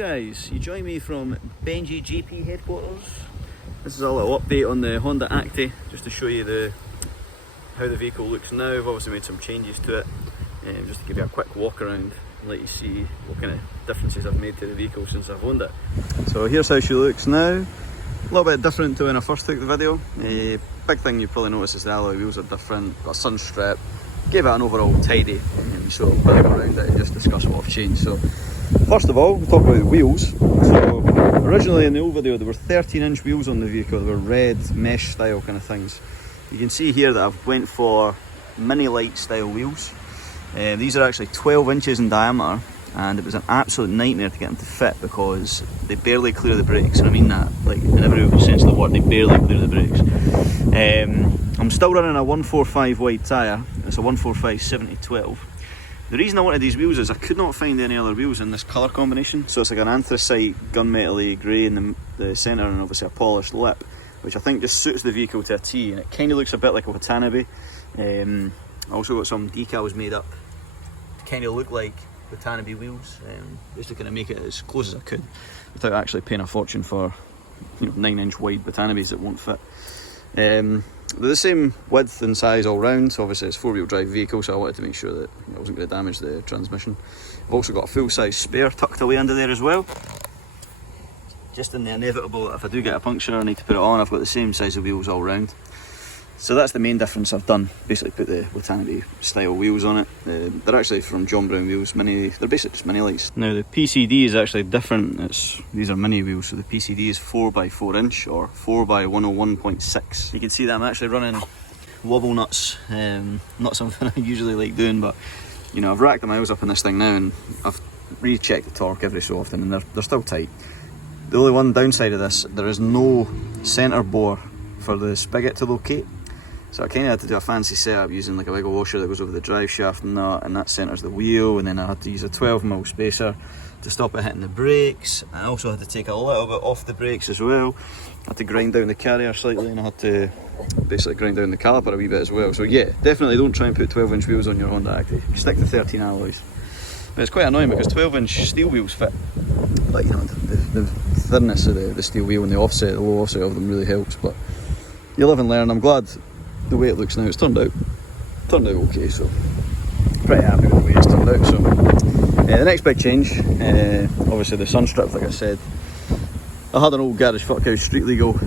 guys, you join me from BENJY-JP headquarters. This is a little update on the Honda Acty, just to show you how the vehicle looks now. I've obviously made some changes to it, just to give you a quick walk around and let you see what kind of differences I've made to the vehicle since I've owned it. So here's how she looks now. A little bit different to when I first took the video. Big thing you probably notice is the alloy wheels are different, got a sun strip, gave it an overall tidy, so I'll put it around it and just discuss what I've changed. So first of all, we'll talk about the wheels. So originally in the old video there were 13-inch wheels on the vehicle. They were red mesh style kind of things. You can see here that I've went for mini light style wheels. These are actually 12 inches in diameter, and it was an absolute nightmare to get them to fit because they barely clear the brakes, and I mean that like in every sense of the word. They barely clear the brakes. I'm still running a 145 wide tyre. It's a 145 70/12. The reason I wanted these wheels is I could not find any other wheels in this colour combination. So it's like an anthracite gunmetal-y grey in the centre, and obviously a polished lip, which I think just suits the vehicle to a T, and it kind of looks a bit like a Watanabe. I also got some decals made up to kind of look like Watanabe wheels, just to kind of make it as close as I could without actually paying a fortune for 9-inch wide Watanabes that won't fit. They're the same width and size all round. So obviously it's a 4-wheel drive vehicle, so I wanted to make sure that I wasn't going to damage the transmission. I've also got a full-size spare tucked away under there as well, just in the inevitable that if I do get a puncture I need to put it on, I've got the same size of wheels all round. So that's the main difference I've done, basically put the Watanabe style wheels on it. They're actually from John Brown wheels, they're basically just mini lights. Now the PCD is actually different. These are mini wheels, so the PCD is 4x4 inch or 4x101.6. You can see that I'm actually running wobble nuts, not something I usually like doing, but I've racked the miles up on this thing now, and I've rechecked the torque every so often, and they're still tight. The only one downside of this, there is no centre bore for the spigot to locate. So I kind of had to do a fancy setup using like a wiggle washer that goes over the drive shaft and that centres the wheel, and then I had to use a 12mm spacer to stop it hitting the brakes. I also had to take a little bit off the brakes as well. I had to grind down the carrier slightly, and I had to basically grind down the caliper a wee bit as well. So yeah, definitely don't try and put 12-inch wheels on your Honda Acty. Stick to 13 alloys. But it's quite annoying because 12-inch steel wheels fit, but the thinness of the steel wheel and the low offset of them really helps. But you live and learn. I'm glad the way it looks now. It's turned out okay, so pretty happy with the way it's turned out. So the next big change, obviously the sun strip. Like I said, I had an old garage fuckhouse street legal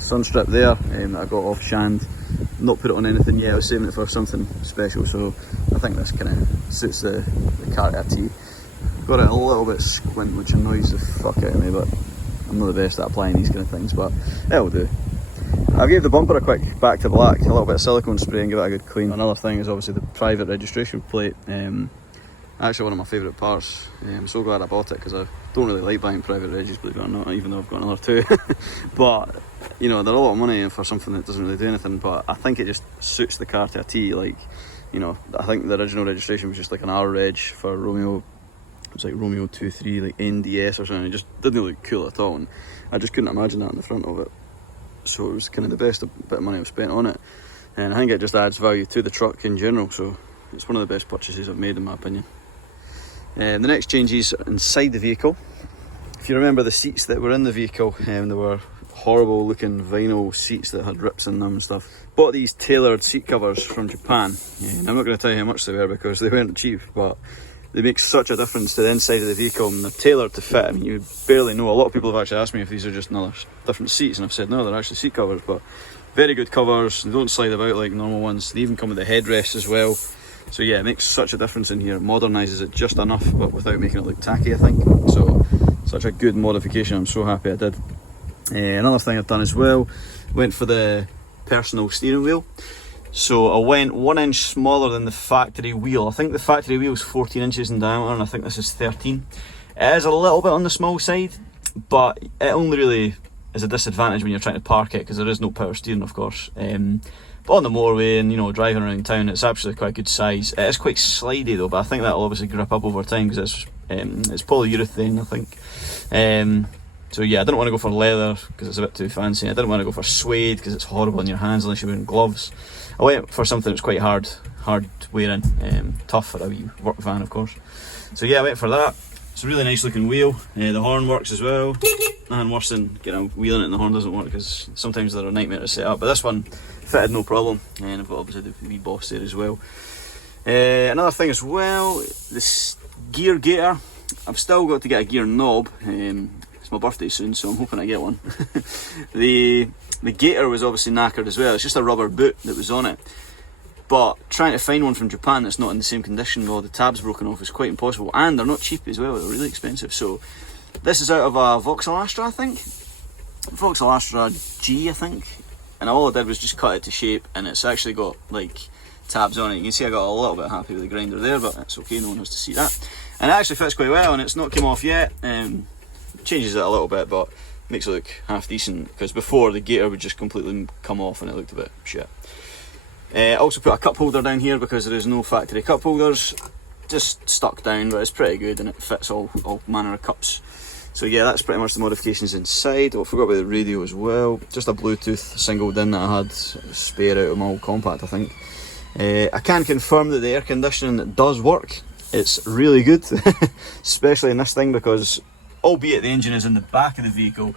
sun strip there that I got off Shand. Not put it on anything yet. I was saving it for something special, so I think this kind of suits the car to a T. Got it a little bit squint, which annoys the fuck out of me, but I'm not the best at applying these kind of things, but it'll do. I gave the bumper a quick back to black, a little bit of silicone spray, and give it a good clean. Another thing is obviously the private registration plate. Actually one of my favourite parts. I'm so glad I bought it because I don't really like buying private regis, believe it or not, even though I've got another two. But they're a lot of money for something that doesn't really do anything, but I think it just suits the car to a T. Like, I think the original registration was just like an R reg for Romeo. It was like Romeo 23, like NDS or something. It just didn't look cool at all, and I just couldn't imagine that in the front of it. So it was kind of the best bit of money I've spent on it, and I think it just adds value to the truck in general. So it's one of the best purchases I've made in my opinion. The next change is inside the vehicle. If you remember the seats that were in the vehicle, they were horrible looking vinyl seats that had rips in them and stuff. Bought these tailored seat covers from Japan. I'm not going to tell you how much they were because they weren't cheap, but they make such a difference to the inside of the vehicle, and they're tailored to fit. I mean, you barely know. A lot of people have actually asked me if these are just another different seats, and I've said no, they're actually seat covers, but very good covers. They don't slide about like normal ones. They even come with the headrest as well. So yeah, it makes such a difference in here. It modernises it just enough, but without making it look tacky, I think. So such a good modification. I'm so happy I did. Another thing I've done as well, went for the personal steering wheel. So I went 1 inch smaller than the factory wheel. I think the factory wheel is 14 inches in diameter, and I think this is 13. It is a little bit on the small side, but it only really is a disadvantage when you're trying to park it because there is no power steering, of course. But on the motorway and driving around town, it's actually quite a good size. It is quite slidey though, but I think that'll obviously grip up over time because it's polyurethane, I think. So yeah, I didn't want to go for leather because it's a bit too fancy. I didn't want to go for suede because it's horrible on your hands unless you're wearing gloves. I went for something that's quite hard wearing, tough for a wee work van, of course. So yeah, I went for that. It's a really nice looking wheel. The horn works as well. Nothing worse than getting a wheel in it and the horn doesn't work, because sometimes they're a nightmare to set up. But this one fitted no problem, and I've got obviously the wee boss there as well. Another thing as well, this gear gator. I've still got to get a gear knob. It's my birthday soon, so I'm hoping I get one. The gator was obviously knackered as well. It's just a rubber boot that was on it. But trying to find one from Japan that's not in the same condition, or the tabs broken off, is quite impossible. And they're not cheap as well, they're really expensive. So this is out of a Vauxhall Astra, I think. Vauxhall Astra G, I think. And all I did was just cut it to shape, and it's actually got like tabs on it. You can see I got a little bit happy with the grinder there, but it's okay, no one has to see that. And it actually fits quite well, and it's not come off yet. Changes it a little bit, but makes it look half decent, because before the gator would just completely come off and it looked a bit shit. Also put a cup holder down here because there is no factory cup holders, just stuck down, but it's pretty good and it fits all manner of cups. So yeah, that's pretty much the modifications inside. Oh, I forgot about the radio as well, just a Bluetooth singled in that I had spare out of my old compact, I think. I can confirm that the air conditioning does work. It's really good, especially in this thing, because albeit the engine is in the back of the vehicle,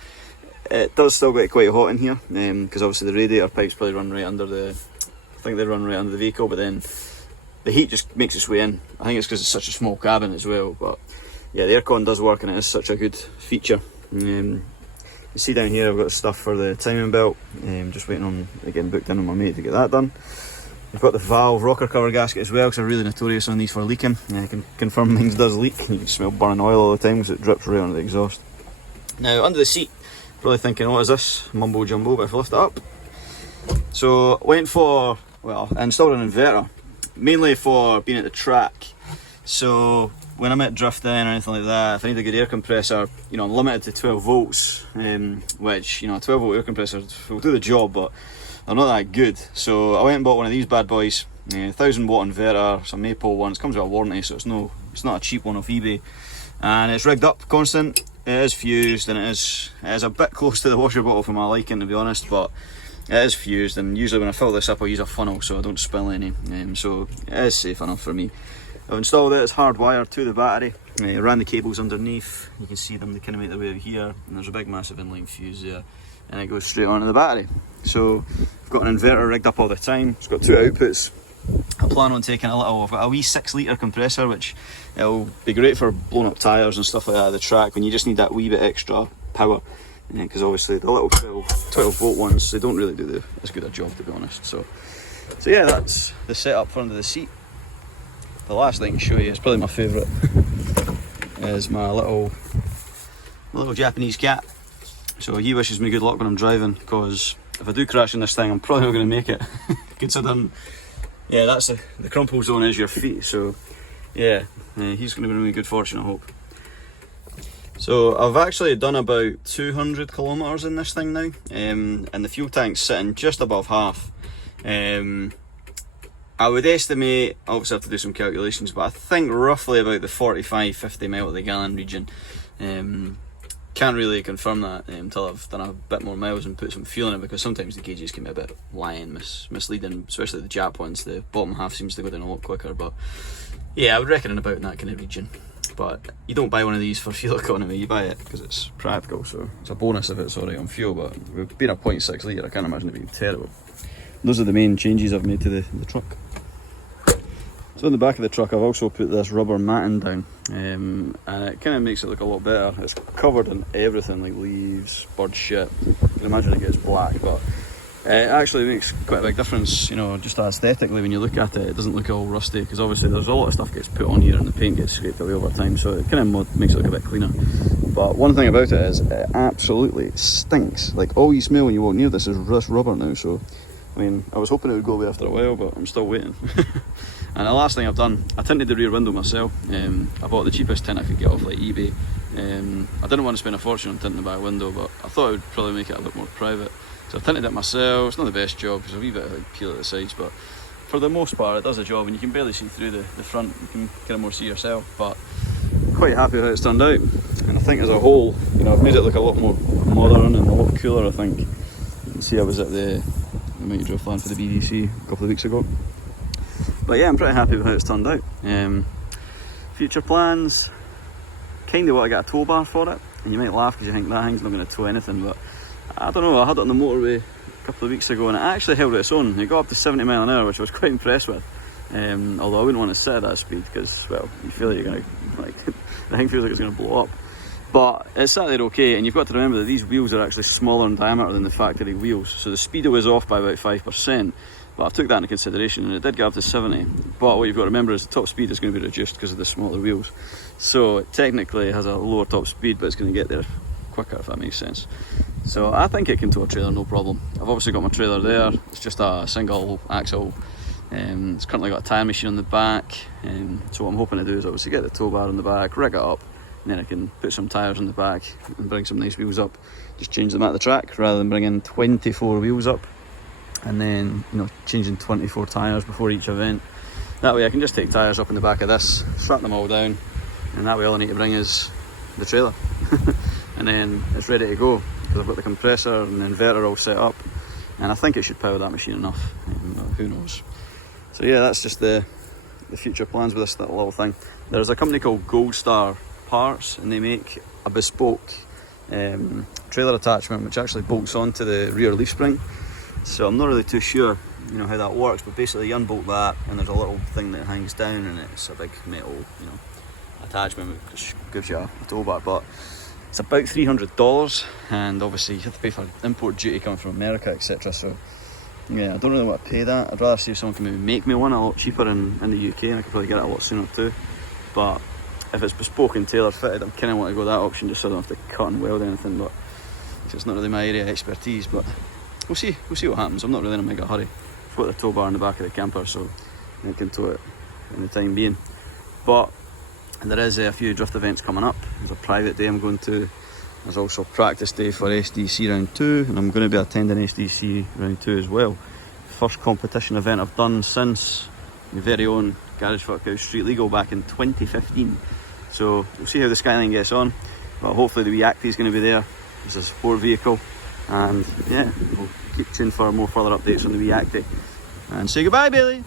it does still get quite hot in here, because obviously the radiator pipes probably run right under the, I think they run right under the vehicle, but then the heat just makes its way in. I think it's because it's such a small cabin as well, but yeah, the aircon does work and it is such a good feature. You see down here I've got stuff for the timing belt, just waiting on getting booked in on my mate to get that done. I've got the valve rocker cover gasket as well, because I'm really notorious on these for leaking. I can confirm mine does leak. You can smell burning oil all the time because it drips right onto the exhaust. Now under the seat, probably thinking, what is this mumbo jumbo, but if I lift it up. So went for, well, I installed an inverter, mainly for being at the track. So when I'm at drifting or anything like that, if I need a good air compressor, you know, I'm limited to 12 volts, which, you know, a 12 volt air compressor will do the job, but they're not that good. So I went and bought one of these bad boys, 1000 watt inverter, some maple ones, comes with a warranty, so it's not a cheap one off eBay. And it's rigged up constant, it is fused, and it is a bit close to the washer bottle for my liking, to be honest, but it is fused, and usually when I fill this up I'll use a funnel so I don't spill any, so it is safe enough for me. I've installed it, it's hardwired to the battery. I ran the cables underneath, you can see them, they kind of make their way out here, and there's a big massive inline fuse there, and it goes straight onto the battery. So I've got an inverter rigged up all the time, it's got two outputs. I plan on taking I've got a wee 6 litre compressor, which it'll be great for blowing up tyres and stuff like that at the track when you just need that wee bit extra power, because obviously the little 12 volt ones, they don't really do as good a job, to be honest. So yeah, that's the setup for under the seat. The last thing to show you is probably my favourite, is my little Japanese cat. So he wishes me good luck when I'm driving, because if I do crash in this thing I'm probably not going to make it. Considering, yeah, that's the crumple zone is your feet, so yeah, he's going to bring me good fortune, I hope. So I've actually done about 200 kilometres in this thing now, and the fuel tank's sitting just above half. I would estimate, obviously I have to do some calculations, but I think roughly about the 45-50 mile to the gallon region. Can't really confirm that until I've done a bit more miles and put some fuel in it, because sometimes the gauges can be a bit lying, misleading, especially the Jap ones. The bottom half seems to go down a lot quicker, but yeah, I would reckon in about that kind of region. But you don't buy one of these for fuel economy, you buy it because it's practical, so it's a bonus if it's alright on fuel, but with being a 0.6 litre I can't imagine it being terrible. Those are the main changes I've made to the truck. So in the back of the truck I've also put this rubber matting down, and it kind of makes it look a lot better. It's covered in everything, like leaves, bird shit. You can imagine it gets black, but it actually makes quite a big difference, you know, just aesthetically when you look at it. It doesn't look all rusty, because obviously there's a lot of stuff gets put on here and the paint gets scraped away over time, so it kind of makes it look a bit cleaner. But one thing about it is it absolutely stinks. Like, all you smell when you walk near this is this rubber now, so I mean, I was hoping it would go away after a while, but I'm still waiting. And the last thing I've done, I tinted the rear window myself. I bought the cheapest tint I could get off like eBay. I didn't want to spend a fortune on tinting the back window, but I thought it would probably make it a bit more private. So I tinted it myself. It's not the best job, because there's a wee bit of like peel at the sides, but for the most part it does the job, and you can barely see through the front. You can kind of more see yourself, but quite happy with how it's turned out. And I think as a whole, you know, I've made it look a lot more modern and a lot cooler, I think. You can see I was at the Mighty Drift Land for the BBC a couple of weeks ago. But yeah, I'm pretty happy with how it's turned out. Future plans, kind of want to get a tow bar for it, and you might laugh because you think that thing's not going to tow anything, but I don't know, I had it on the motorway a couple of weeks ago and it actually held its own. It got up to 70 mile an hour, which I was quite impressed with. Although I wouldn't want to sit at that speed because, well, you feel like you're going to, like, the thing feels like it's going to blow up. But it's sat there okay, and you've got to remember that these wheels are actually smaller in diameter than the factory wheels. So the speedo was off by about 5%, but I took that into consideration and it did get up to 70. But what you've got to remember is the top speed is going to be reduced because of the smaller wheels. So it technically has a lower top speed, but it's going to get there quicker, if that makes sense. So I think it can tow a trailer, no problem. I've obviously got my trailer there. It's just a single axle. It's currently got a tyre machine on the back. So what I'm hoping to do is obviously get the tow bar on the back, rig it up, and then I can put some tyres on the back and bring some nice wheels up. Just change them at the track rather than bringing 24 wheels up and then, you know, changing 24 tyres before each event. That way I can just take tyres up in the back of this, strap them all down, and that way all I need to bring is the trailer. And then it's ready to go because I've got the compressor and the inverter all set up, and I think it should power that machine enough. Who knows? So yeah, that's just the future plans with this little thing. There's a company called Gold Star Parts, and they make a bespoke trailer attachment which actually bolts onto the rear leaf spring. So I'm not really too sure, you know, how that works, but basically you unbolt that and there's a little thing that hangs down and it's a big metal, you know, attachment which gives you a tow bar. But it's about $300, and obviously you have to pay for import duty coming from America, etc. So yeah, I don't really want to pay that. I'd rather see if someone can maybe make me one a lot cheaper in the UK, and I could probably get it a lot sooner too. But if it's bespoke and tailor fitted, I kind of want to go that option just so I don't have to cut and weld anything. But it's not really my area of expertise. But we'll see what happens. I'm not really in a mega hurry. I've got the tow bar in the back of the camper, so I can tow it in the time being. But there is a few drift events coming up. There's a private day I'm going to. There's also a practice day for SDC round 2, and I'm going to be attending SDC round 2 as well. First competition event I've done since my very own Garage Fuck House Street Legal back in 2015. So we'll see how the Skyline gets on, but hopefully the wee Acty is going to be there as a support vehicle. And yeah, we'll keep tuned for more further updates on the wee Acty. And say goodbye, Bailey!